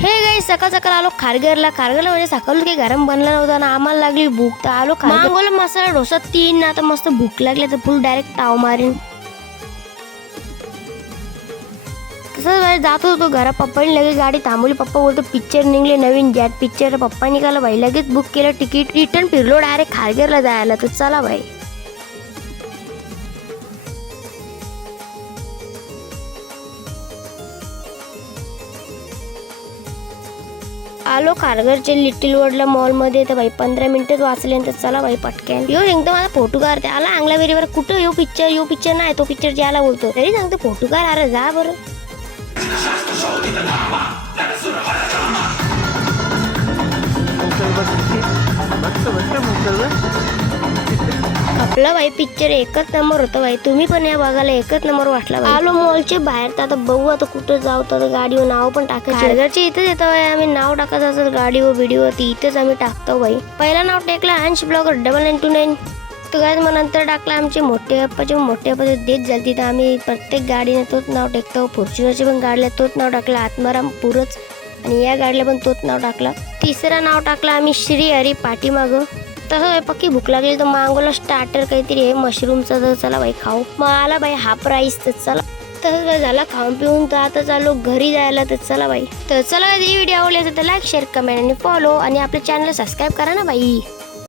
Hey guys सकाळ सकाळ आलो खारघरला म्हणजे सकाळ काही गरम बनला नव्हता ना आम्हाला लागली भूक तर आलो मागवलं मसाला डोसा 3 आता मस्त भूक लागली तर फुल डायरेक्ट ताव मारीन। तसंच बाहेर जात होतो घरा पप्पानी लगेच गाडी थांबवली। पप्पा बोलतो पिक्चर निघले नवीन जॅट पिक्चर। पप्पा निघाला भाई लगेच बुक केलं तिकीट रिटर्न फिरलो डायरेक्ट खारघरला जायला तर चला भाई। आलो खारघरच्या लिटिल वर्ल्डला मॉल मध्ये तर भाई 15 मिनिटच वाचले तर चला भाई पटकन यो एकदम माझा फोटो काढते आला आंगला वेरीवर कुठं यो पिक्चर नाही तो पिक्चर ज्याला बोलतो तरी सांगतो फोटो काढ अरे जा बरं। आपला भाई पिक्चर एकच नंबर होता भाई तुम्ही पण या बघायला एकच नंबर वाटला भाई। आलो मॉलचे बाहेर तर आता बघू आता कुठं जाऊ तर गाडीवर नाव पण टाकायचं खारघरच्या इथेच येतं भाई आम्ही नाव टाकायचं असेल गाडीवर व्हिडिओ ती इथेच आम्ही टाकतो भाई। पहिला नाव टाकला अंश ब्लॉगर 9929 तो काय मग नंतर टाकला आमचे मोठे पप्पाचे देत झाली तर आम्ही प्रत्येक गाडीने तोच नाव टाकतो। फॉर्च्युनरचे पण गाडीला तोच नाव टाकला आत्माराम पुरच आणि या गाडीला पण तोच नाव टाकला। तिसरा नाव टाकला आम्ही श्री हरी पाठीमागं। तसं पक्की भूक लागली तर मागवला स्टार्टर काहीतरी आहे मशरूमचा तर चला भाई खाऊ मग आला भाई हाफ राईस तर चला तसंच भाई झाला खाऊन पिऊन तर आता चालू घरी जायला तर चला भाई। तर चला ही व्हिडिओ आवडली असेल तर लाईक शेअर कमेंट आणि फॉलो आणि आपल्या चॅनल सबस्क्राईब करा ना भाई।